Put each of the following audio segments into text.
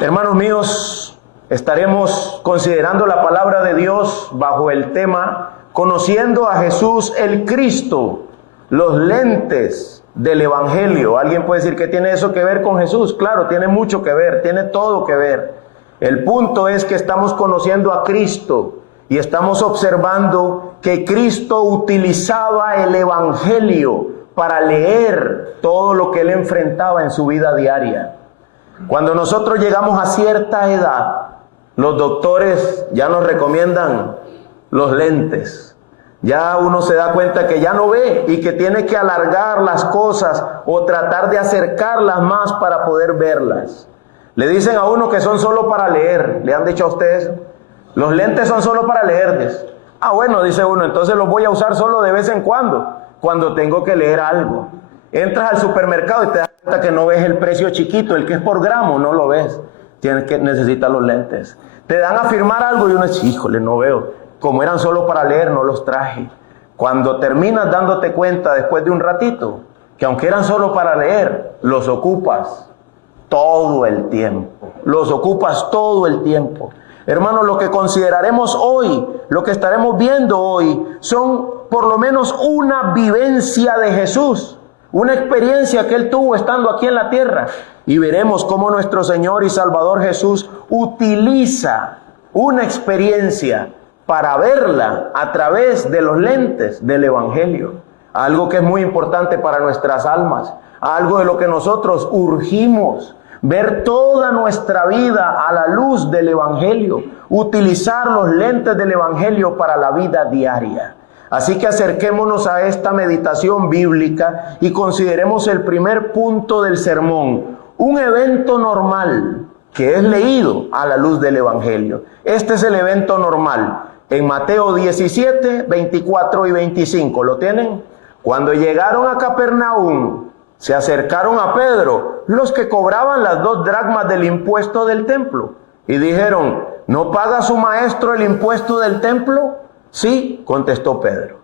Hermanos míos, estaremos considerando la palabra de Dios bajo el tema Conociendo a Jesús el Cristo, los lentes del Evangelio. Alguien puede decir que tiene eso que ver con Jesús. Claro, tiene mucho que ver, tiene todo que ver. El punto es que estamos conociendo a Cristo y estamos observando que Cristo utilizaba el Evangelio para leer todo lo que él enfrentaba en su vida diaria. Cuando nosotros llegamos a cierta edad, los doctores ya nos recomiendan los lentes. Ya uno se da cuenta que ya no ve y que tiene que alargar las cosas o tratar de acercarlas más para poder verlas. Le dicen a uno que son solo para leer. ¿Le han dicho a ustedes? Los lentes son solo para leerles. Ah, bueno, dice uno, entonces los voy a usar solo de vez en cuando tengo que leer algo. Entras al supermercado y te das cuenta que no ves el precio chiquito, el que es por gramo, no lo ves. Necesitas los lentes. Te dan a firmar algo y uno dice, híjole, no veo. Como eran solo para leer, no los traje. Cuando terminas dándote cuenta después de un ratito, que aunque eran solo para leer, los ocupas todo el tiempo. Los ocupas todo el tiempo. Hermanos, lo que consideraremos hoy, lo que estaremos viendo hoy, son por lo menos una vivencia de Jesús. Una experiencia que él tuvo estando aquí en la tierra. Y veremos cómo nuestro Señor y Salvador Jesús utiliza una experiencia para verla a través de los lentes del Evangelio. Algo que es muy importante para nuestras almas. Algo de lo que nosotros urgimos. Ver toda nuestra vida a la luz del Evangelio. Utilizar los lentes del Evangelio para la vida diaria. Así que acerquémonos a esta meditación bíblica y consideremos el primer punto del sermón. Un evento normal que es leído a la luz del Evangelio. Este es el evento normal. En Mateo 17, 24 y 25. ¿Lo tienen? Cuando llegaron a Capernaum, se acercaron a Pedro, los que cobraban las 2 dracmas del impuesto del templo. Y dijeron, ¿no paga su maestro el impuesto del templo? Sí, contestó Pedro.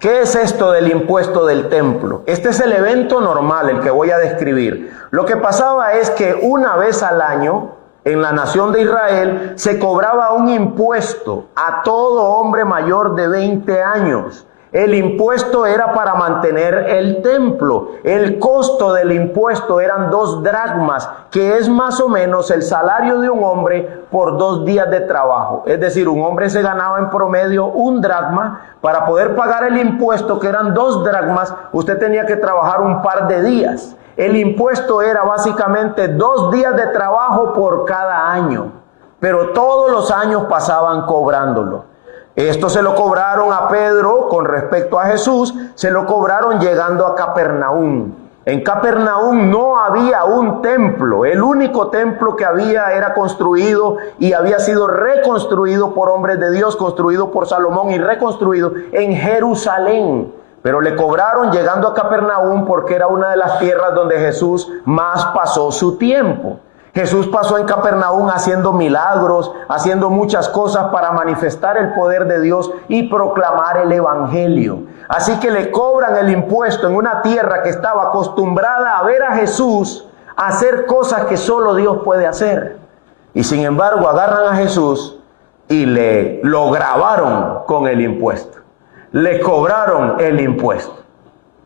¿Qué es esto del impuesto del templo? Este es el evento normal, el que voy a describir. Lo que pasaba es que una vez al año, en la nación de Israel, se cobraba un impuesto a todo hombre mayor de 20 años. El impuesto era para mantener el templo. El costo del impuesto eran 2 dracmas, que es más o menos el salario de un hombre por 2 días de trabajo. Es decir, un hombre se ganaba en promedio 1 dracma. Para poder pagar el impuesto, que eran 2 dracmas, usted tenía que trabajar un par de días. El impuesto era básicamente 2 días de trabajo por cada año. Pero todos los años pasaban cobrándolo. Esto se lo cobraron a Pedro con respecto a Jesús, se lo cobraron llegando a Capernaum. En Capernaum no había un templo, el único templo que había era construido y había sido reconstruido por hombres de Dios, construido por Salomón y reconstruido en Jerusalén. Pero le cobraron llegando a Capernaum porque era una de las tierras donde Jesús más pasó su tiempo. Jesús pasó en Capernaum haciendo milagros, haciendo muchas cosas para manifestar el poder de Dios y proclamar el Evangelio. Así que le cobran el impuesto en una tierra que estaba acostumbrada a ver a Jesús hacer cosas que solo Dios puede hacer. Y sin embargo agarran a Jesús y lo grabaron con el impuesto. Le cobraron el impuesto.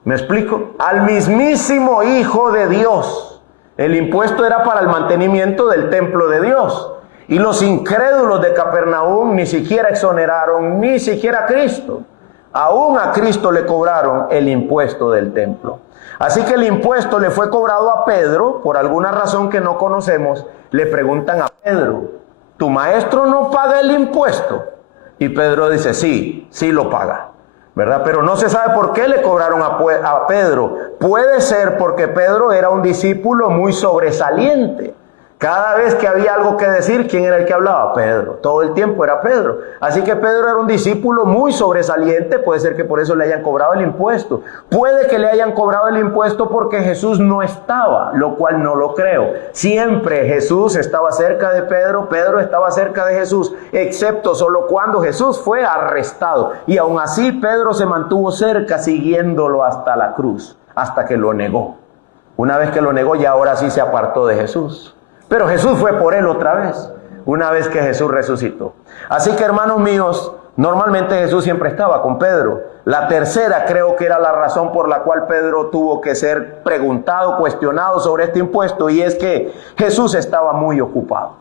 ¿Me explico? Al mismísimo Hijo de Dios. El impuesto era para el mantenimiento del templo de Dios. Y los incrédulos de Capernaum ni siquiera exoneraron, ni siquiera a Cristo. Aún a Cristo le cobraron el impuesto del templo. Así que el impuesto le fue cobrado a Pedro, por alguna razón que no conocemos. Le preguntan a Pedro, ¿tu maestro no paga el impuesto? Y Pedro dice, sí lo paga. ¿Verdad? Pero no se sabe por qué le cobraron a Pedro. Puede ser porque Pedro era un discípulo muy sobresaliente. Cada vez que había algo que decir, ¿quién era el que hablaba? Pedro. Todo el tiempo era Pedro. Así que Pedro era un discípulo muy sobresaliente. Puede ser que por eso le hayan cobrado el impuesto. Puede que le hayan cobrado el impuesto porque Jesús no estaba, lo cual no lo creo. Siempre Jesús estaba cerca de Pedro, Pedro estaba cerca de Jesús, excepto solo cuando Jesús fue arrestado. Y aún así Pedro se mantuvo cerca siguiéndolo hasta la cruz, hasta que lo negó. Una vez que lo negó, ya ahora sí se apartó de Jesús. Pero Jesús fue por él otra vez, una vez que Jesús resucitó. Así que, hermanos míos, normalmente Jesús siempre estaba con Pedro. La tercera creo que era la razón por la cual Pedro tuvo que ser preguntado, cuestionado sobre este impuesto, y es que Jesús estaba muy ocupado.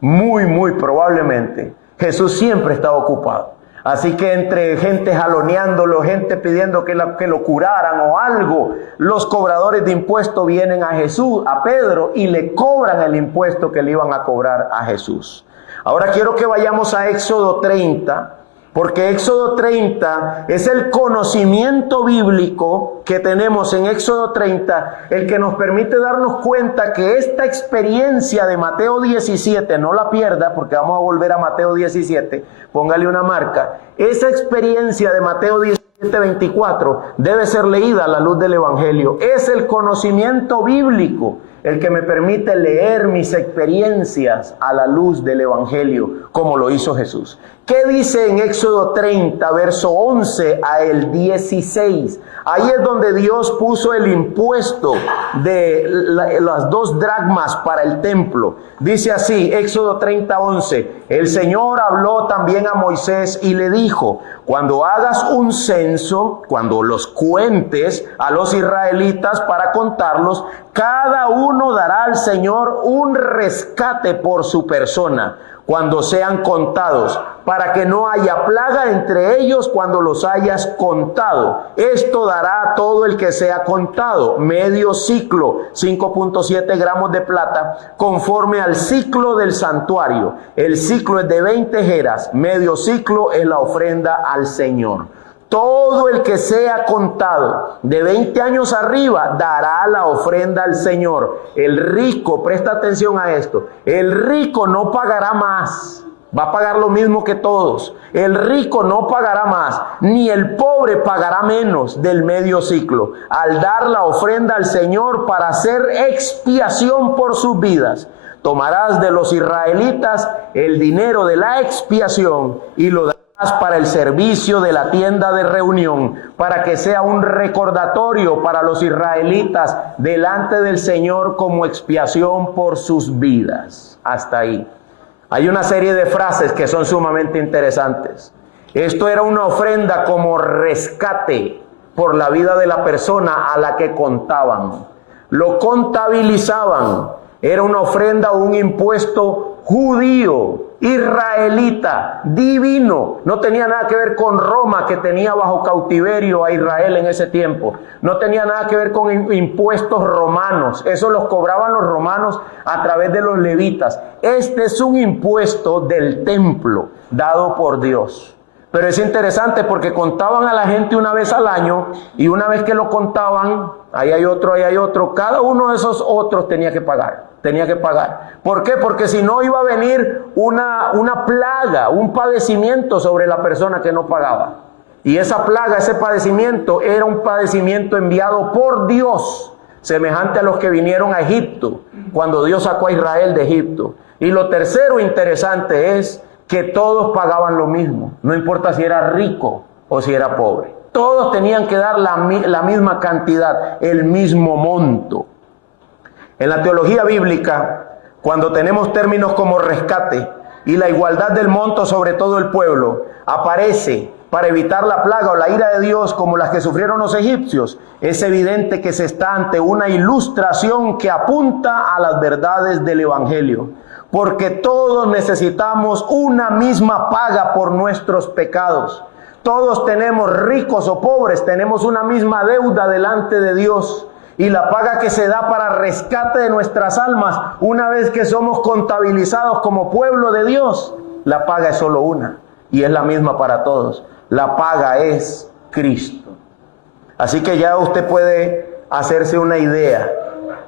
Muy probablemente. Jesús siempre estaba ocupado. Así que entre gente jaloneándolo, gente pidiendo que lo curaran o algo, los cobradores de impuestos vienen a Jesús, a Pedro, y le cobran el impuesto que le iban a cobrar a Jesús. Ahora quiero que vayamos a Éxodo 30, porque Éxodo 30 es el conocimiento bíblico que tenemos en Éxodo 30, el que nos permite darnos cuenta que esta experiencia de Mateo 17, no la pierda porque vamos a volver a Mateo 17, póngale una marca, esa experiencia de Mateo 17:24 debe ser leída a la luz del Evangelio. Es el conocimiento bíblico el que me permite leer mis experiencias a la luz del Evangelio, como lo hizo Jesús. ¿Qué dice en Éxodo 30, verso 11 a el 16? Ahí es donde Dios puso el impuesto de las 2 dracmas para el templo. Dice así, Éxodo 30, 11. El Señor habló también a Moisés y le dijo: cuando hagas un censo, cuando los cuentes a los israelitas para contarlos, cada uno dará al Señor un rescate por su persona cuando sean contados, para que no haya plaga entre ellos cuando los hayas contado. Esto dará a todo el que sea contado, medio ciclo, 5.7 gramos de plata, conforme al ciclo del santuario. El ciclo es de 20 jeras, medio ciclo es la ofrenda al Señor. Todo el que sea contado de 20 años arriba dará la ofrenda al Señor. El rico, presta atención a esto, el rico no pagará más, va a pagar lo mismo que todos. El rico no pagará más, ni el pobre pagará menos del medio ciclo, al dar la ofrenda al Señor para hacer expiación por sus vidas. Tomarás de los israelitas el dinero de la expiación y lo darás para el servicio de la tienda de reunión, para que sea un recordatorio para los israelitas delante del Señor como expiación por sus vidas. Hasta ahí. Hay una serie de frases que son sumamente interesantes. Esto era una ofrenda como rescate por la vida de la persona a la que contaban. Lo contabilizaban. Era una ofrenda o un impuesto judío, israelita, divino. No tenía nada que ver con Roma, que tenía bajo cautiverio a Israel en ese tiempo. No tenía nada que ver con impuestos romanos. Eso los cobraban los romanos a través de los levitas. Este es un impuesto del templo dado por Dios. Pero es interesante porque contaban a la gente una vez al año, y una vez que lo contaban, ahí hay otro, cada uno de esos otros tenía que pagar. ¿Por qué? Porque si no iba a venir una plaga, un padecimiento sobre la persona que no pagaba. Y esa plaga, ese padecimiento, era un padecimiento enviado por Dios, semejante a los que vinieron a Egipto, cuando Dios sacó a Israel de Egipto. Y lo tercero interesante es que todos pagaban lo mismo, no importa si era rico o si era pobre. Todos tenían que dar la misma cantidad, el mismo monto. En la teología bíblica, cuando tenemos términos como rescate y la igualdad del monto sobre todo el pueblo, aparece para evitar la plaga o la ira de Dios como las que sufrieron los egipcios. Es evidente que se está ante una ilustración que apunta a las verdades del Evangelio, porque todos necesitamos una misma paga por nuestros pecados. Todos tenemos, ricos o pobres, tenemos una misma deuda delante de Dios. Y la paga que se da para rescate de nuestras almas, una vez que somos contabilizados como pueblo de Dios, la paga es solo una, y es la misma para todos. La paga es Cristo. Así que ya usted puede hacerse una idea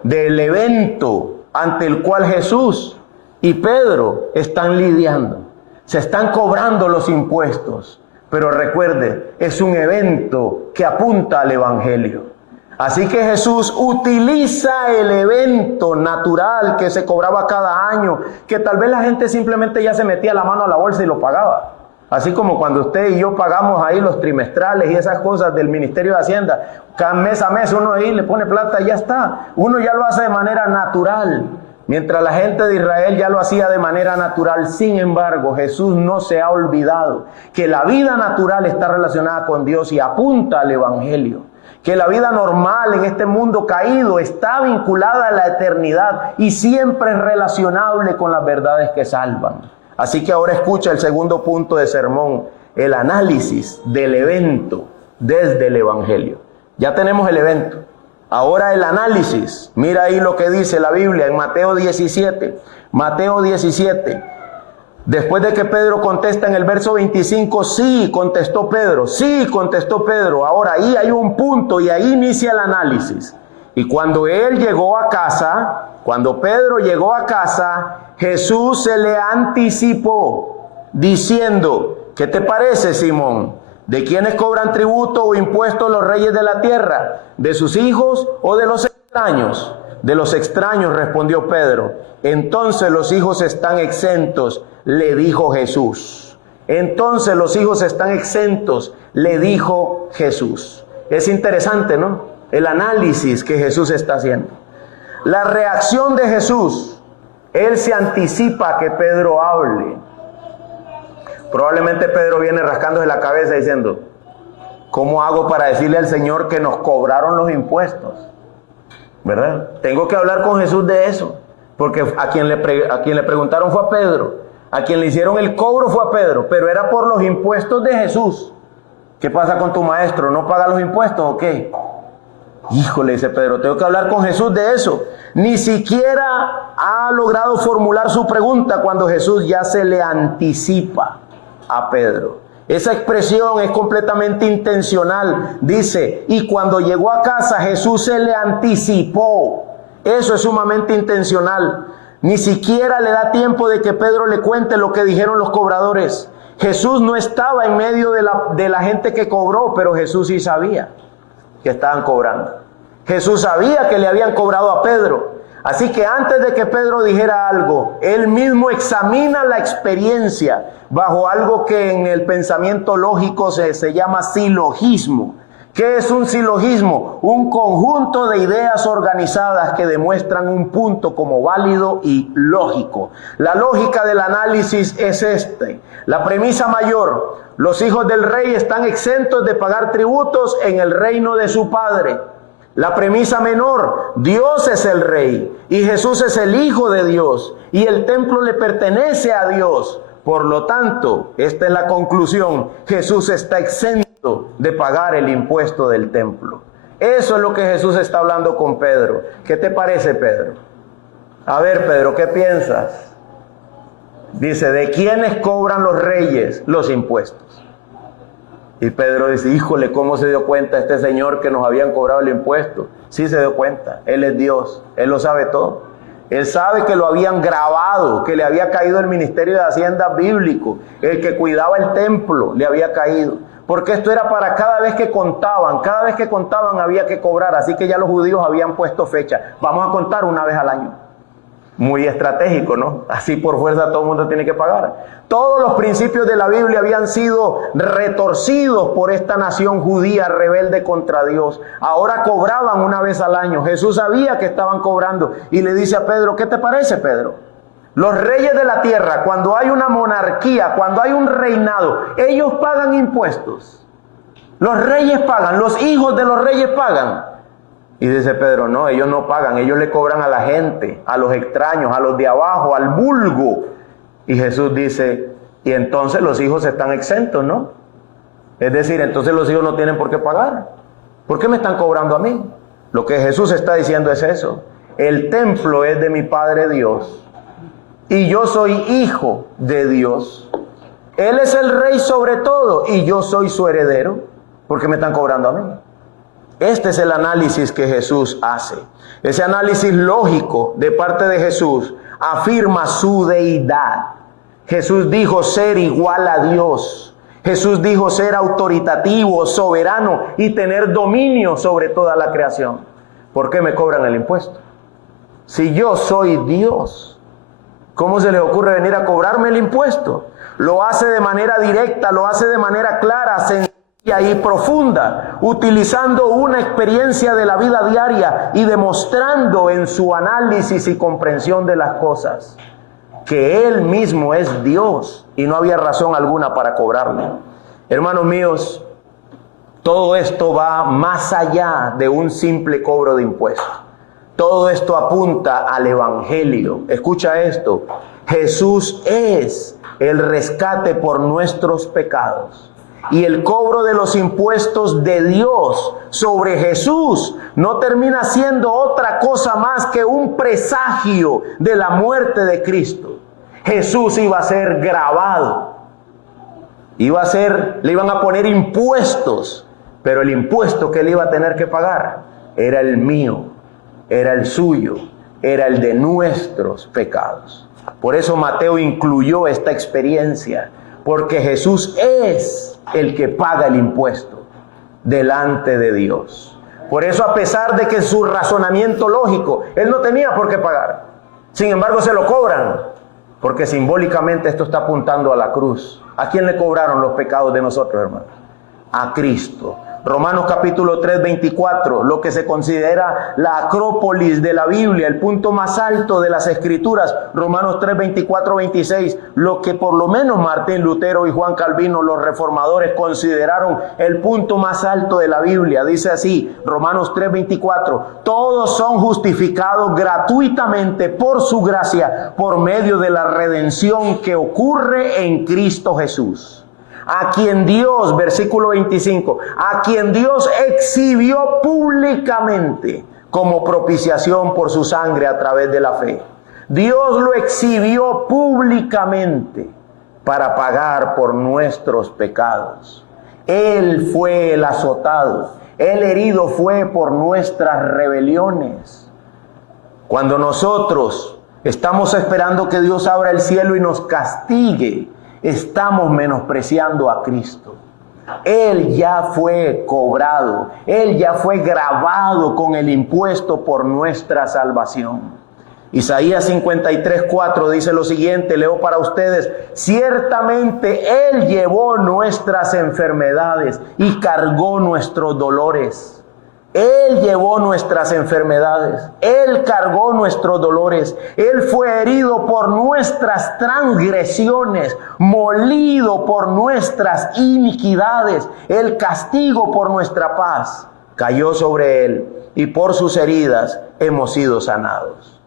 del evento ante el cual Jesús y Pedro están lidiando. Se están cobrando los impuestos, pero recuerde, es un evento que apunta al Evangelio. Así que Jesús utiliza el evento natural que se cobraba cada año, que tal vez la gente simplemente ya se metía la mano a la bolsa y lo pagaba. Así como cuando usted y yo pagamos ahí los trimestrales y esas cosas del Ministerio de Hacienda, cada mes a mes uno ahí le pone plata y ya está. Uno ya lo hace de manera natural. mientras la gente de Israel ya lo hacía de manera natural. Sin embargo, Jesús no se ha olvidado que la vida natural está relacionada con Dios y apunta al Evangelio. Que la vida normal en este mundo caído está vinculada a la eternidad y siempre es relacionable con las verdades que salvan. Así que ahora escucha el segundo punto de sermón, el análisis del evento desde el Evangelio. Ya tenemos el evento. Ahora el análisis. Mira ahí lo que dice la Biblia en Mateo 17. Mateo 17. Después de que Pedro contesta en el verso 25, sí, contestó Pedro, sí, contestó Pedro. Ahora ahí hay un punto y ahí inicia el análisis. Y cuando él llegó a casa, cuando Pedro llegó a casa, Jesús se le anticipó diciendo, ¿qué te parece, Simón? ¿De quiénes cobran tributo o impuesto los reyes de la tierra? ¿De sus hijos o de los extraños? De los extraños, respondió Pedro. Entonces los hijos están exentos, le dijo Jesús. Entonces los hijos están exentos, le dijo Jesús. Es interesante, ¿no? El análisis que Jesús está haciendo. La reacción de Jesús, él se anticipa a que Pedro hable. Probablemente Pedro viene rascándose la cabeza diciendo, ¿cómo hago para decirle al Señor que nos cobraron los impuestos? ¿Verdad? Tengo que hablar con Jesús de eso, porque a quien le preguntaron fue a Pedro, a quien le hicieron el cobro fue a Pedro, pero era por los impuestos de Jesús. ¿Qué pasa con tu maestro? ¿No paga los impuestos o qué? Híjole, dice Pedro, tengo que hablar con Jesús de eso. Ni siquiera ha logrado formular su pregunta cuando Jesús ya se le anticipa a Pedro. Esa expresión es completamente intencional. Dice, y cuando llegó a casa Jesús se le anticipó. Eso es sumamente intencional. Ni siquiera le da tiempo de que Pedro le cuente lo que dijeron los cobradores. Jesús no estaba en medio de la gente que cobró, pero Jesús sí sabía que estaban cobrando. Jesús sabía que le habían cobrado a Pedro. Así que antes de que Pedro dijera algo, él mismo examina la experiencia bajo algo que en el pensamiento lógico se llama silogismo. ¿Qué es un silogismo? Un conjunto de ideas organizadas que demuestran un punto como válido y lógico. La lógica del análisis es la premisa mayor: los hijos del rey están exentos de pagar tributos en el reino de su padre. La premisa menor: Dios es el rey y Jesús es el Hijo de Dios y el templo le pertenece a Dios. Por lo tanto, esta es la conclusión: Jesús está exento de pagar el impuesto del templo. Eso es lo que Jesús está hablando con Pedro. ¿Qué te parece, Pedro? A ver, Pedro, ¿qué piensas? Dice, ¿de quiénes cobran los reyes los impuestos? Y Pedro dice, híjole, ¿cómo se dio cuenta este señor que nos habían cobrado el impuesto? Sí se dio cuenta, Él es Dios, Él lo sabe todo. Él sabe que lo habían grabado, que le había caído el ministerio de Hacienda bíblico, el que cuidaba el templo le había caído. Porque esto era para cada vez que contaban había que cobrar, así que ya los judíos habían puesto fecha. Vamos a contar una vez al año. Muy estratégico, ¿no? Así por fuerza todo el mundo tiene que pagar. Todos los principios de la Biblia habían sido retorcidos por esta nación judía rebelde contra Dios. Ahora cobraban una vez al año. Jesús sabía que estaban cobrando y le dice a Pedro, ¿qué te parece, Pedro? Los reyes de la tierra, cuando hay una monarquía, cuando hay un reinado, ellos pagan impuestos. Los reyes pagan, los hijos de los reyes pagan. Y dice Pedro, no, ellos no pagan, ellos le cobran a la gente, a los extraños, a los de abajo, al vulgo. Y Jesús dice, y entonces los hijos están exentos, ¿no? Es decir, entonces los hijos no tienen por qué pagar. ¿Por qué me están cobrando a mí? Lo que Jesús está diciendo es eso. El templo es de mi Padre Dios y yo soy hijo de Dios. Él es el rey sobre todo y yo soy su heredero. ¿Por qué me están cobrando a mí? Este es el análisis que Jesús hace. Ese análisis lógico de parte de Jesús afirma su deidad. Jesús dijo ser igual a Dios. Jesús dijo ser autoritativo, soberano y tener dominio sobre toda la creación. ¿Por qué me cobran el impuesto? Si yo soy Dios, ¿cómo se les ocurre venir a cobrarme el impuesto? Lo hace de manera directa, lo hace de manera clara, sencilla y profunda, utilizando una experiencia de la vida diaria y demostrando en su análisis y comprensión de las cosas que Él mismo es Dios y no había razón alguna para cobrarle. Hermanos míos, todo esto va más allá de un simple cobro de impuestos. Todo esto apunta al Evangelio. Escucha esto: Jesús es el rescate por nuestros pecados. Y el cobro de los impuestos de Dios sobre Jesús no termina siendo otra cosa más que un presagio de la muerte de Cristo. Jesús iba a ser grabado. Le iban a poner impuestos, pero el impuesto que él iba a tener que pagar era el mío, era el suyo, era el de nuestros pecados. Por eso Mateo incluyó esta experiencia, porque Jesús es el que paga el impuesto delante de Dios. Por eso, a pesar de que su razonamiento lógico, él no tenía por qué pagar, sin embargo se lo cobran, porque simbólicamente esto está apuntando a la cruz. ¿A quién le cobraron los pecados de nosotros, hermanos? A Cristo. Romanos capítulo 3, 24, lo que se considera la acrópolis de la Biblia, el punto más alto de las Escrituras. Romanos 3, 24, 26, lo que por lo menos Martín Lutero y Juan Calvino, los reformadores, consideraron el punto más alto de la Biblia. Dice así, Romanos 3, 24, todos son justificados gratuitamente por su gracia, por medio de la redención que ocurre en Cristo Jesús. A quien Dios, versículo 25, a quien Dios exhibió públicamente como propiciación por su sangre a través de la fe. Dios lo exhibió públicamente para pagar por nuestros pecados. Él fue el azotado, el herido fue por nuestras rebeliones. Cuando nosotros estamos esperando que Dios abra el cielo y nos castigue, estamos menospreciando a Cristo. Él ya fue cobrado, Él ya fue grabado con el impuesto por nuestra salvación. Isaías 53:4 dice lo siguiente, leo para ustedes: ciertamente Él llevó nuestras enfermedades y cargó nuestros dolores. Él llevó nuestras enfermedades, Él cargó nuestros dolores, Él fue herido por nuestras transgresiones, molido por nuestras iniquidades, el castigo por nuestra paz cayó sobre Él, y por sus heridas hemos sido sanados.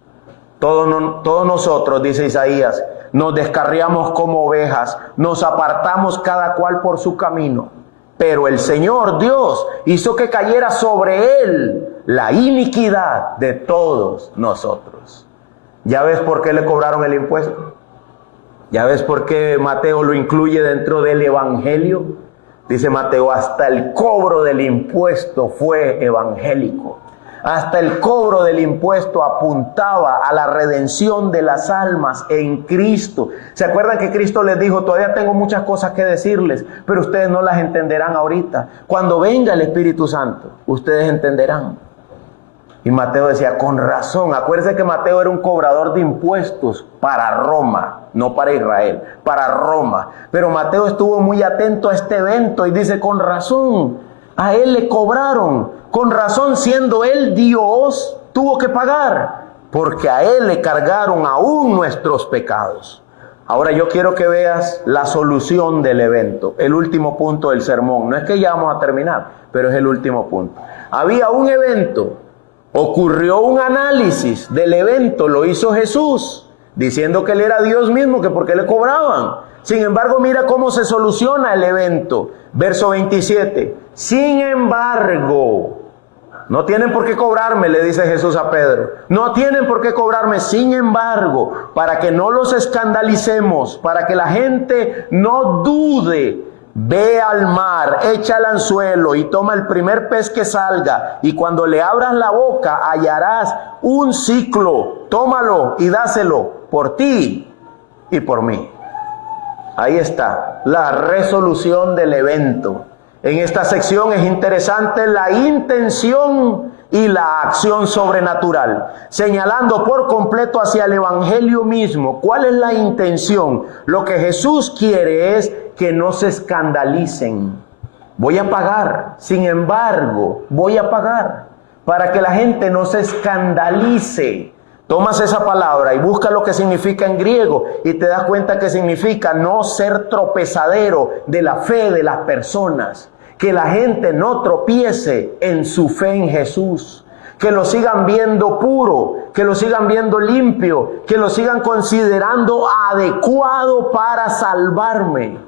Todos nosotros, dice Isaías, nos descarriamos como ovejas, nos apartamos cada cual por su camino. Pero el Señor Dios hizo que cayera sobre Él la iniquidad de todos nosotros. ¿Ya ves por qué le cobraron el impuesto? ¿Ya ves por qué Mateo lo incluye dentro del Evangelio? Dice Mateo, hasta el cobro del impuesto fue evangélico. Hasta el cobro del impuesto apuntaba a la redención de las almas en Cristo. ¿Se acuerdan que Cristo les dijo, todavía tengo muchas cosas que decirles, pero ustedes no las entenderán ahorita? Cuando venga el Espíritu Santo, ustedes entenderán. Y Mateo decía, con razón. Acuérdense que Mateo era un cobrador de impuestos para Roma, no para Israel, para Roma. Pero Mateo estuvo muy atento a este evento y dice, con razón, a él le cobraron. Con razón, siendo él Dios, tuvo que pagar, porque a él le cargaron aún nuestros pecados. Ahora yo quiero que veas la solución del evento, el último punto del sermón. No es que ya vamos a terminar, pero es el último punto. Había un evento, ocurrió un análisis del evento, lo hizo Jesús, diciendo que él era Dios mismo, que por qué le cobraban. Sin embargo, mira cómo se soluciona el evento. Verso 27. Sin embargo, no tienen por qué cobrarme, le dice Jesús a Pedro. No tienen por qué cobrarme, sin embargo, para que no los escandalicemos, para que la gente no dude. Ve al mar, echa el anzuelo y toma el primer pez que salga, y cuando le abras la boca hallarás un ciclo. Tómalo y dáselo por ti y por mí. Ahí está la resolución del evento. En esta sección es interesante la intención y la acción sobrenatural, señalando por completo hacia el Evangelio mismo. ¿Cuál es la intención? Lo que Jesús quiere es que no se escandalicen. voy a pagar. Sin embargo, voy a pagar para que la gente no se escandalice. Tomas esa palabra y busca lo que significa en griego y te das cuenta que significa no ser tropezadero de la fe de las personas. Que la gente no tropiece en su fe en Jesús. Que lo sigan viendo puro, que lo sigan viendo limpio, que lo sigan considerando adecuado para salvarme.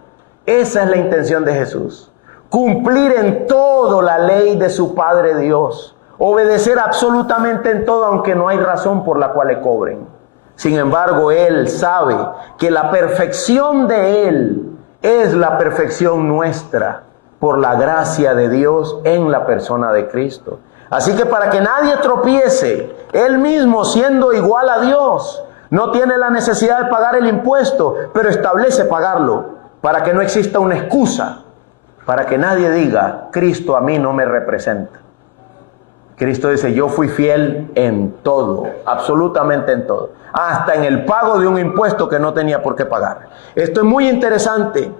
Esa es la intención de Jesús. Cumplir en todo la ley de su Padre Dios. Obedecer absolutamente en todo, aunque no hay razón por la cual le cobren. Sin embargo, Él sabe que la perfección de Él es la perfección nuestra, por la gracia de Dios en la persona de Cristo. Así que para que nadie tropiece, Él mismo siendo igual a Dios, no tiene la necesidad de pagar el impuesto, pero establece pagarlo, para que no exista una excusa, para que nadie diga, Cristo a mí no me representa. Cristo dice, yo fui fiel en todo, absolutamente en todo, hasta en el pago de un impuesto que no tenía por qué pagar. Esto es muy interesante,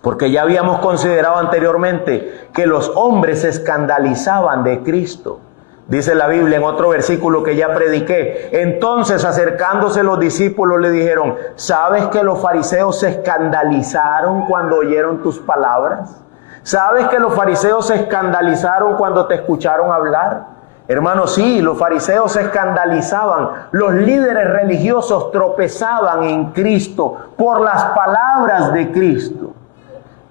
porque ya habíamos considerado anteriormente que los hombres se escandalizaban de Cristo. Dice la Biblia en otro versículo que ya prediqué. Entonces, acercándose los discípulos, le dijeron, ¿sabes que los fariseos se escandalizaron cuando oyeron tus palabras? ¿Sabes que los fariseos se escandalizaron cuando te escucharon hablar? Hermanos, sí, los fariseos se escandalizaban. Los líderes religiosos tropezaban en Cristo por las palabras de Cristo.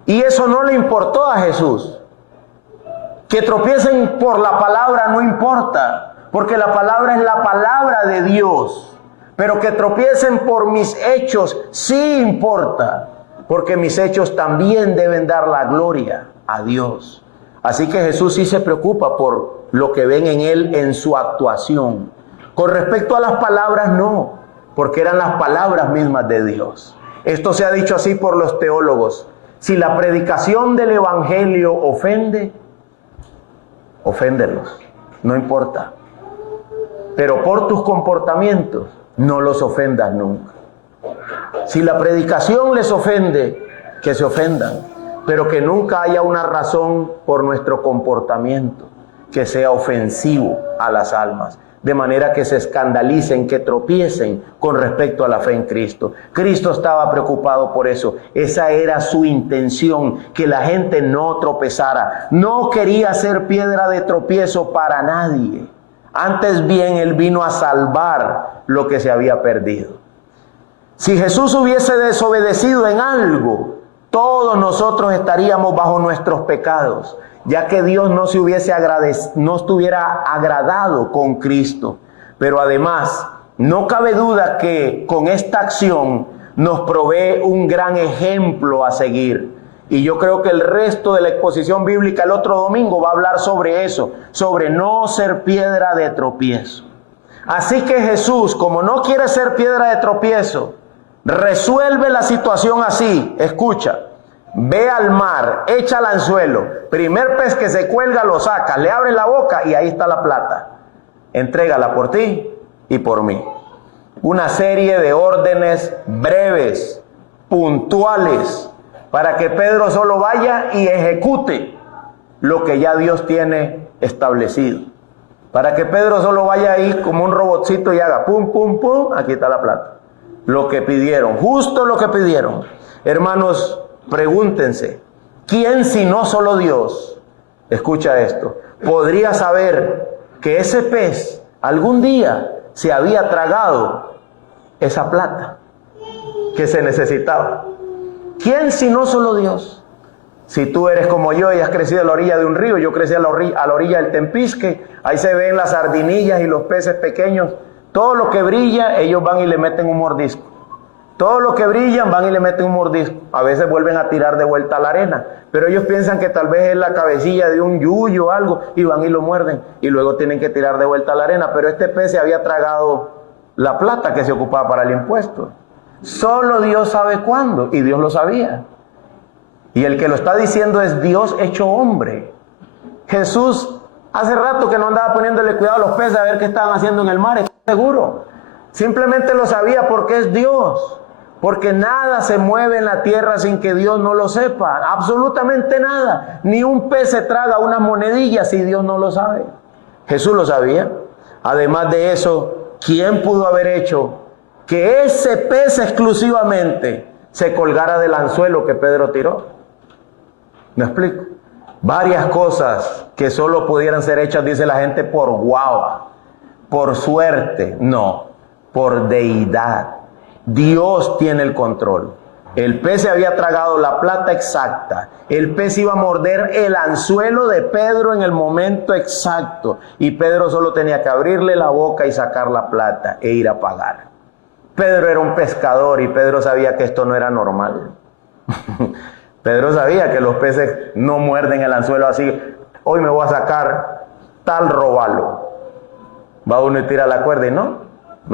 Y eso no le importó a Jesús. Que tropiecen por la palabra no importa, porque la palabra es la palabra de Dios. Pero que tropiecen por mis hechos sí importa, porque mis hechos también deben dar la gloria a Dios. Así que Jesús sí se preocupa por lo que ven en Él en su actuación. Con respecto a las palabras, no, porque eran las palabras mismas de Dios. Esto se ha dicho así por los teólogos. Si la predicación del Evangelio ofende, oféndelos, no importa. Pero por tus comportamientos, no los ofendas nunca. Si la predicación les ofende, que se ofendan, pero que nunca haya una razón por nuestro comportamiento que sea ofensivo a las almas, de manera que se escandalicen, que tropiecen con respecto a la fe en Cristo. Cristo estaba preocupado por eso. Esa era su intención, que la gente no tropezara. No quería ser piedra de tropiezo para nadie. Antes bien, Él vino a salvar lo que se había perdido. Si Jesús hubiese desobedecido en algo, todos nosotros estaríamos bajo nuestros pecados, ya que Dios no estuviera agradado con Cristo. Pero además, no cabe duda que con esta acción nos provee un gran ejemplo a seguir. Y yo creo que el resto de la exposición bíblica el otro domingo va a hablar sobre eso, sobre no ser piedra de tropiezo. Así que Jesús, como no quiere ser piedra de tropiezo, resuelve la situación así. Escucha. Ve al mar, echa el anzuelo, primer pez que se cuelga lo saca, le abre la boca y ahí está la plata. Entrégala por ti y por mí. Una serie de órdenes breves, puntuales, para que Pedro solo vaya y ejecute lo que ya Dios tiene establecido. Para que Pedro solo vaya ahí como un robotcito y haga pum, pum, pum, aquí está la plata. Lo que pidieron, justo lo que pidieron. Hermanos, pregúntense, ¿quién sino solo Dios, escucha esto, podría saber que ese pez algún día se había tragado esa plata que se necesitaba? ¿Quién sino solo Dios? Si tú eres como yo y has crecido a la orilla de un río, yo crecí a la orilla del Tempisque, ahí se ven las sardinillas y los peces pequeños, todo lo que brilla, ellos van y le meten un mordisco. Todo lo que brillan van y le meten un mordisco. A veces vuelven a tirar de vuelta a la arena. Pero ellos piensan que tal vez es la cabecilla de un yuyo o algo. Y van y lo muerden. Y luego tienen que tirar de vuelta a la arena. Pero este pez se había tragado la plata que se ocupaba para el impuesto. Solo Dios sabe cuándo. Y Dios lo sabía. Y el que lo está diciendo es Dios hecho hombre. Jesús hace rato que no andaba poniéndole cuidado a los peces a ver qué estaban haciendo en el mar. Estoy seguro. Simplemente lo sabía porque es Dios. Porque nada se mueve en la tierra sin que Dios no lo sepa. Absolutamente nada. Ni un pez se traga una monedilla si Dios no lo sabe. Jesús lo sabía. Además de eso, ¿quién pudo haber hecho que ese pez exclusivamente se colgara del anzuelo que Pedro tiró? ¿Me explico? Varias cosas que solo pudieran ser hechas, dice la gente, por guava, por suerte. No, por deidad. Dios tiene el control. El pez se había tragado la plata exacta. El pez iba a morder el anzuelo de Pedro en el momento exacto. Y Pedro solo tenía que abrirle la boca y sacar la plata e ir a pagar. Pedro era un pescador y Pedro sabía que esto no era normal. Pedro sabía que los peces no muerden el anzuelo así. Hoy me voy a sacar tal robalo. Va uno y tira la cuerda y no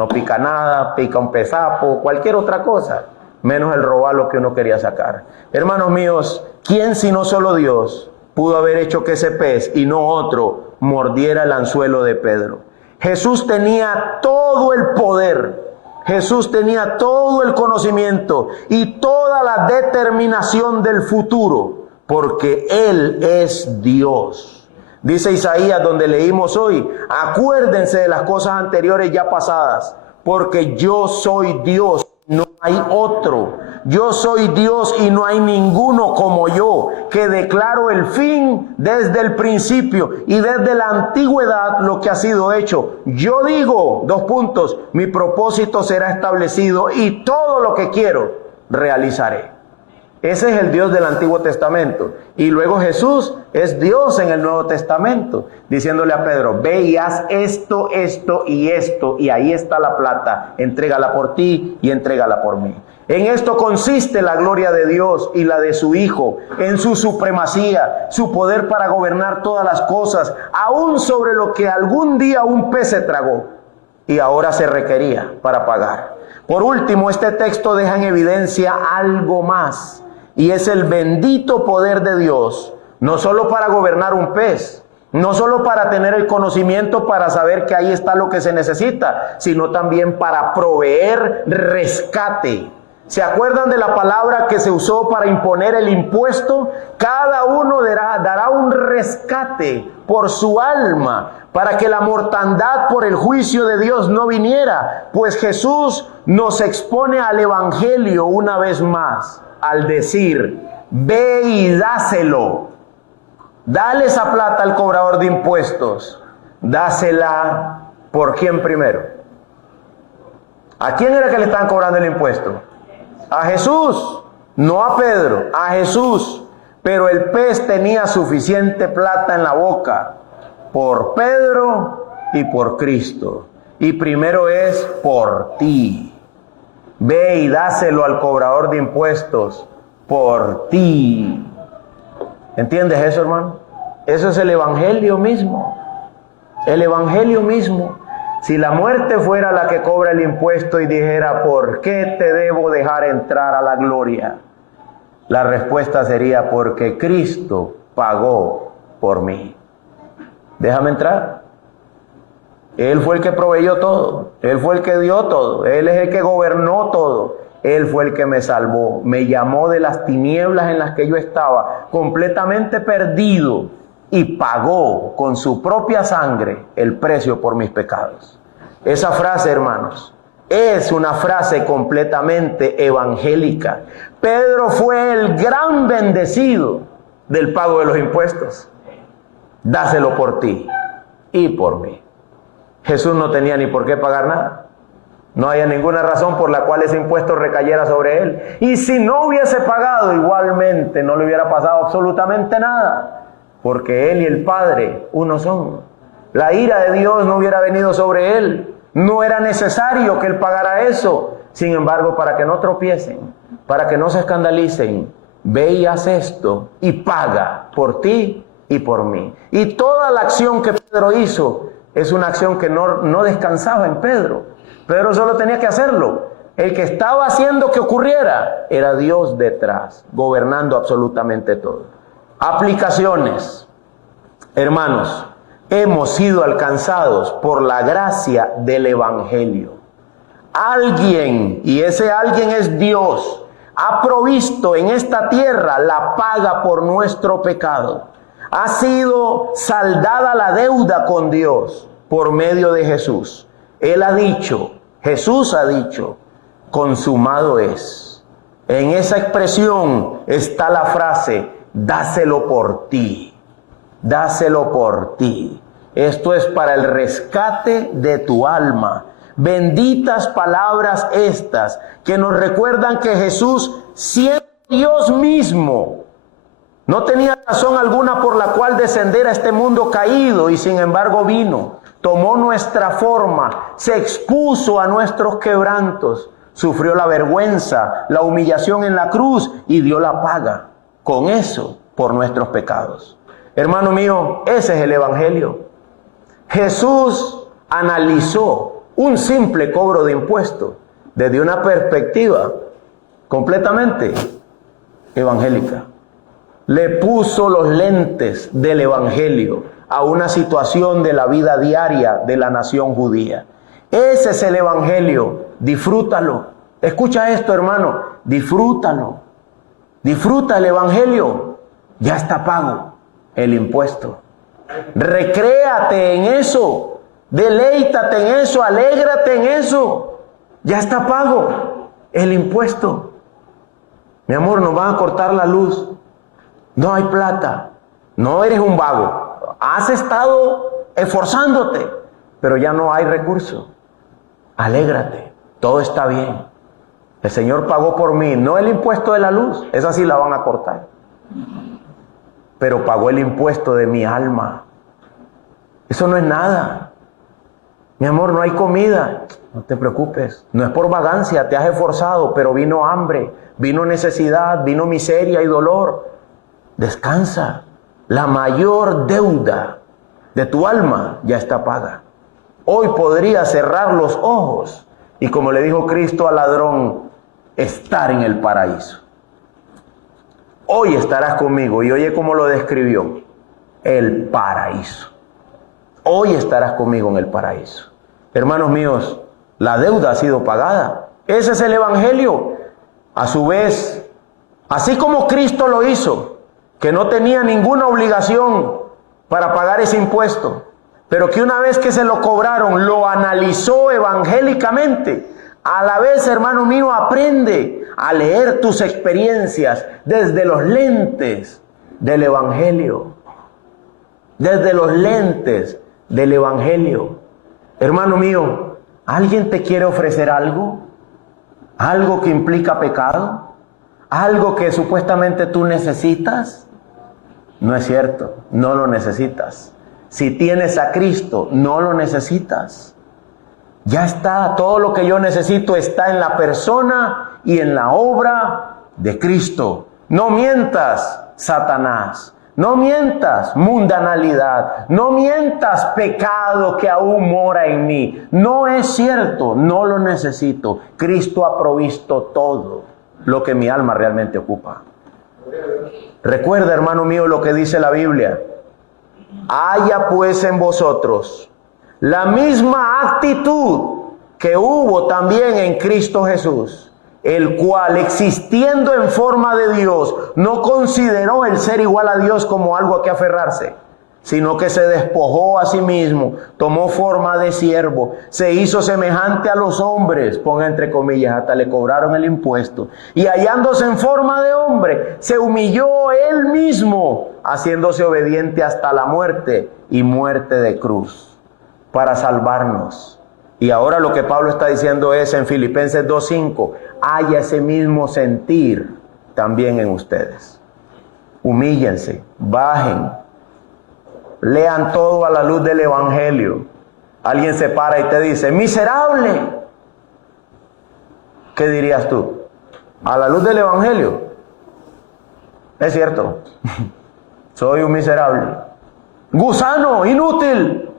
pica nada, pica un pesapo, cualquier otra cosa, menos el robalo que uno quería sacar. Hermanos míos, ¿quién sino solo Dios pudo haber hecho que ese pez y no otro mordiera el anzuelo de Pedro? Jesús tenía todo el poder. Jesús tenía todo el conocimiento y toda la determinación del futuro, porque Él es Dios. Dice Isaías, donde leímos hoy, acuérdense de las cosas anteriores ya pasadas, porque yo soy Dios, no hay otro. Yo soy Dios y no hay ninguno como yo, que declaro el fin desde el principio y desde la antigüedad lo que ha sido hecho. Yo digo, mi propósito será establecido y todo lo que quiero realizaré. Ese es el Dios del Antiguo Testamento. Y luego Jesús es Dios en el Nuevo Testamento, diciéndole a Pedro, ve y haz esto, esto y esto, y ahí está la plata, entrégala por ti y entrégala por mí. En esto consiste la gloria de Dios y la de su Hijo, en su supremacía, su poder para gobernar todas las cosas, aún sobre lo que algún día un pez se tragó y ahora se requería para pagar. Por último, este texto deja en evidencia algo más, y es el bendito poder de Dios, no solo para gobernar un pez, no solo para tener el conocimiento para saber que ahí está lo que se necesita, sino también para proveer rescate. ¿Se acuerdan de la palabra que se usó para imponer el impuesto? Cada uno dará un rescate por su alma, para que la mortandad por el juicio de Dios no viniera. Pues Jesús nos expone al Evangelio una vez más, al decir, ve y dáselo. Dale esa plata al cobrador de impuestos. Dásela, ¿por quién primero? ¿A quién era que le estaban cobrando el impuesto? A Jesús, no a Pedro, a Jesús. Pero el pez tenía suficiente plata en la boca por Pedro y por Cristo. Y primero es por ti. Ve y dáselo al cobrador de impuestos por ti. ¿Entiendes eso, hermano? Eso es el Evangelio mismo. El Evangelio mismo. Si la muerte fuera la que cobra el impuesto y dijera, ¿por qué te debo dejar entrar a la gloria? La respuesta sería, porque Cristo pagó por mí. Déjame entrar. Él fue el que proveyó todo. Él fue el que dio todo. Él es el que gobernó todo. Él fue el que me salvó. Me llamó de las tinieblas en las que yo estaba, completamente perdido, y pagó con su propia sangre el precio por mis pecados. Esa frase, hermanos, es una frase completamente evangélica. Pedro fue el gran bendecido del pago de los impuestos. Dáselo por ti y por mí. Jesús no tenía ni por qué pagar nada. No había ninguna razón por la cual ese impuesto recayera sobre él. Y si no hubiese pagado, igualmente no le hubiera pasado absolutamente nada. Porque él y el Padre uno son. La ira de Dios no hubiera venido sobre él. No era necesario que él pagara eso. Sin embargo, para que no tropiecen, para que no se escandalicen, ve y haz esto y paga por ti y por mí. Y toda la acción que Pedro hizo es una acción que no descansaba en Pedro. Pedro solo tenía que hacerlo. El que estaba haciendo que ocurriera era Dios detrás, gobernando absolutamente todo. Aplicaciones. Hermanos, hemos sido alcanzados por la gracia del Evangelio. alguien, y ese alguien es Dios, ha provisto en esta tierra la paga por nuestro pecado. Ha sido saldada la deuda con Dios por medio de Jesús. Él ha dicho, Jesús ha dicho, consumado es. En esa expresión está la frase, dáselo por ti, dáselo por ti. Esto es para el rescate de tu alma. Benditas palabras estas que nos recuerdan que Jesús, siendo Dios mismo, no tenía razón alguna por la cual descender a este mundo caído y sin embargo vino, tomó nuestra forma, se expuso a nuestros quebrantos, sufrió la vergüenza, la humillación en la cruz y dio la paga con eso por nuestros pecados. Hermano mío, ese es el Evangelio. Jesús analizó un simple cobro de impuestos desde una perspectiva completamente evangélica. Le puso los lentes del Evangelio a una situación de la vida diaria de la nación judía. Ese es el Evangelio. Disfrútalo. Escucha esto, hermano. Disfrútalo. Disfruta el Evangelio. Ya está pago el impuesto. Recréate en eso. Deleítate en eso. Alégrate en eso. Ya está pago el impuesto. Mi amor, nos van a cortar la luz. No hay plata. No eres un vago. Has estado esforzándote, pero ya no hay recurso. Alégrate. Todo está bien. El Señor pagó por mí. No el impuesto de la luz. Esa sí la van a cortar. Pero pagó el impuesto de mi alma. Eso no es nada. Mi amor, no hay comida. No te preocupes. No es por vagancia. Te has esforzado, pero vino hambre, vino necesidad, vino miseria y dolor. Descansa. La mayor deuda de tu alma ya está paga. Hoy podría cerrar los ojos y, como le dijo Cristo al ladrón, estar en el paraíso. Hoy estarás conmigo. Y oye cómo lo describió. El paraíso. Hoy estarás conmigo en el paraíso. Hermanos míos, la deuda ha sido pagada. Ese es el Evangelio. A su vez, así como Cristo lo hizo, que no tenía ninguna obligación para pagar ese impuesto, pero que una vez que se lo cobraron, lo analizó evangélicamente. A la vez, hermano mío, aprende a leer tus experiencias desde los lentes del Evangelio. Desde los lentes del Evangelio. Hermano mío, ¿alguien te quiere ofrecer algo? ¿Algo que implica pecado? ¿Algo que supuestamente tú necesitas? No es cierto, no lo necesitas. Si tienes a Cristo, no lo necesitas. Ya está, todo lo que yo necesito está en la persona y en la obra de Cristo. No mientas, Satanás. No mientas, mundanalidad. No mientas, pecado que aún mora en mí. No es cierto, no lo necesito. Cristo ha provisto todo lo que mi alma realmente ocupa. Recuerda, hermano mío, lo que dice la Biblia. Haya pues en vosotros la misma actitud que hubo también en Cristo Jesús, el cual, existiendo en forma de Dios, no consideró el ser igual a Dios como algo a que aferrarse, sino que se despojó a sí mismo, tomó forma de siervo, se hizo semejante a los hombres, ponga entre comillas, hasta le cobraron el impuesto, y hallándose en forma de hombre, se humilló él mismo, haciéndose obediente hasta la muerte, y muerte de cruz, para salvarnos. Y ahora lo que Pablo está diciendo es en Filipenses 2:5, haya ese mismo sentir también en ustedes. Humíllense, bajen, lean todo a la luz del Evangelio. Alguien se para y te dice, miserable. ¿Qué dirías tú? A la luz del Evangelio. Es cierto. Soy un miserable. Gusano, inútil.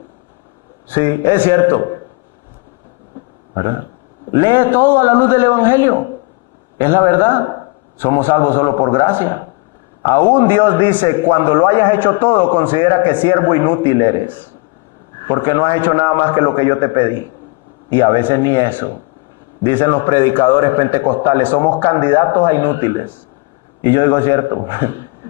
Sí, es cierto. ¿Verdad? Lee todo a la luz del Evangelio. Es la verdad. Somos salvos solo por gracia. Aún Dios dice, cuando lo hayas hecho todo, considera que siervo inútil eres, porque no has hecho nada más que lo que yo te pedí. Y a veces ni eso. Dicen los predicadores pentecostales, somos candidatos a inútiles. Y yo digo, cierto,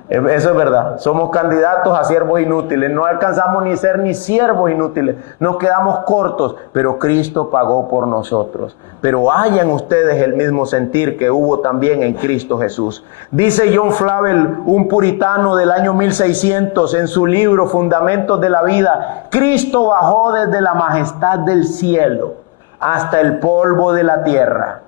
eso es verdad. Somos candidatos a siervos inútiles. No alcanzamos ni ser ni siervos inútiles. Nos quedamos cortos, pero Cristo pagó por nosotros. Pero hayan ustedes el mismo sentir que hubo también en Cristo Jesús. Dice John Flavel, un puritano del año 1600, en su libro Fundamentos de la Vida: Cristo bajó desde la majestad del cielo hasta el polvo de la tierra.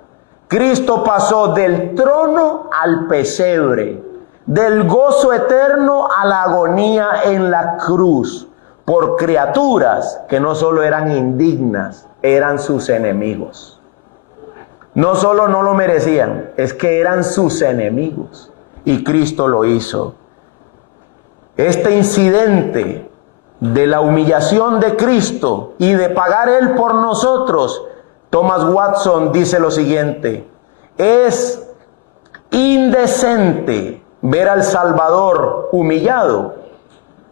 Cristo pasó del trono al pesebre, del gozo eterno a la agonía en la cruz, por criaturas que no solo eran indignas, eran sus enemigos. No solo no lo merecían, es que eran sus enemigos. Y Cristo lo hizo. Este incidente de la humillación de Cristo y de pagar Él por nosotros, Thomas Watson dice lo siguiente: es indecente ver al Salvador humillado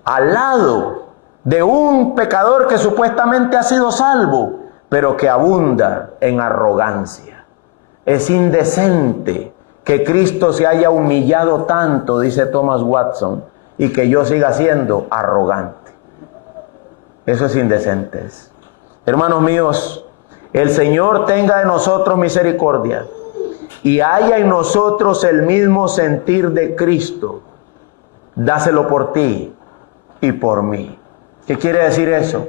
al lado de un pecador que supuestamente ha sido salvo, pero que abunda en arrogancia. Es indecente que Cristo se haya humillado tanto, dice Thomas Watson, y que yo siga siendo arrogante. Eso es indecente. Hermanos míos, el Señor tenga de nosotros misericordia y haya en nosotros el mismo sentir de Cristo. Dáselo por ti y por mí. ¿Qué quiere decir eso?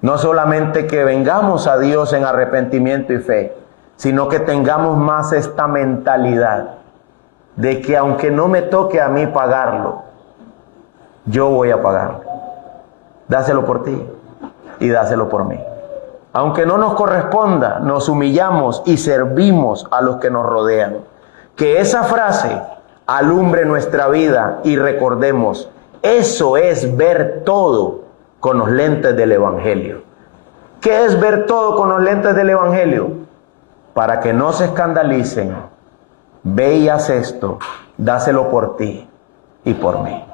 No solamente que vengamos a Dios en arrepentimiento y fe, sino que tengamos más esta mentalidad de que aunque no me toque a mí pagarlo, yo voy a pagarlo. Dáselo por ti y dáselo por mí. Aunque no nos corresponda, nos humillamos y servimos a los que nos rodean. Que esa frase alumbre nuestra vida y recordemos, eso es ver todo con los lentes del Evangelio. ¿Qué es ver todo con los lentes del Evangelio? Para que no se escandalicen, ve y haz esto, dáselo por ti y por mí.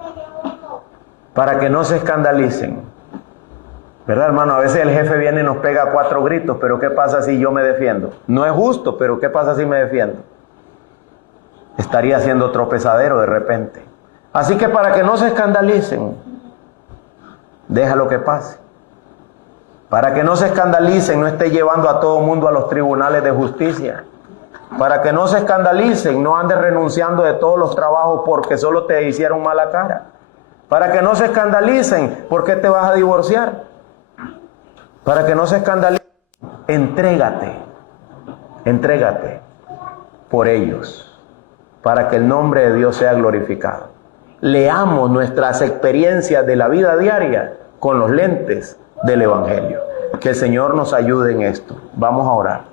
Para que no se escandalicen. ¿Verdad, hermano? A veces el jefe viene y nos pega 4 gritos, pero ¿qué pasa si yo me defiendo? No es justo, pero ¿qué pasa si me defiendo? Estaría siendo tropezadero de repente. Así que para que no se escandalicen, déjalo que pase. Para que no se escandalicen, no esté llevando a todo mundo a los tribunales de justicia. Para que no se escandalicen, no andes renunciando de todos los trabajos porque solo te hicieron mala cara. Para que no se escandalicen, ¿por qué te vas a divorciar? Para que no se escandalicen, entrégate por ellos, para que el nombre de Dios sea glorificado. Leamos nuestras experiencias de la vida diaria con los lentes del Evangelio. Que el Señor nos ayude en esto. Vamos a orar.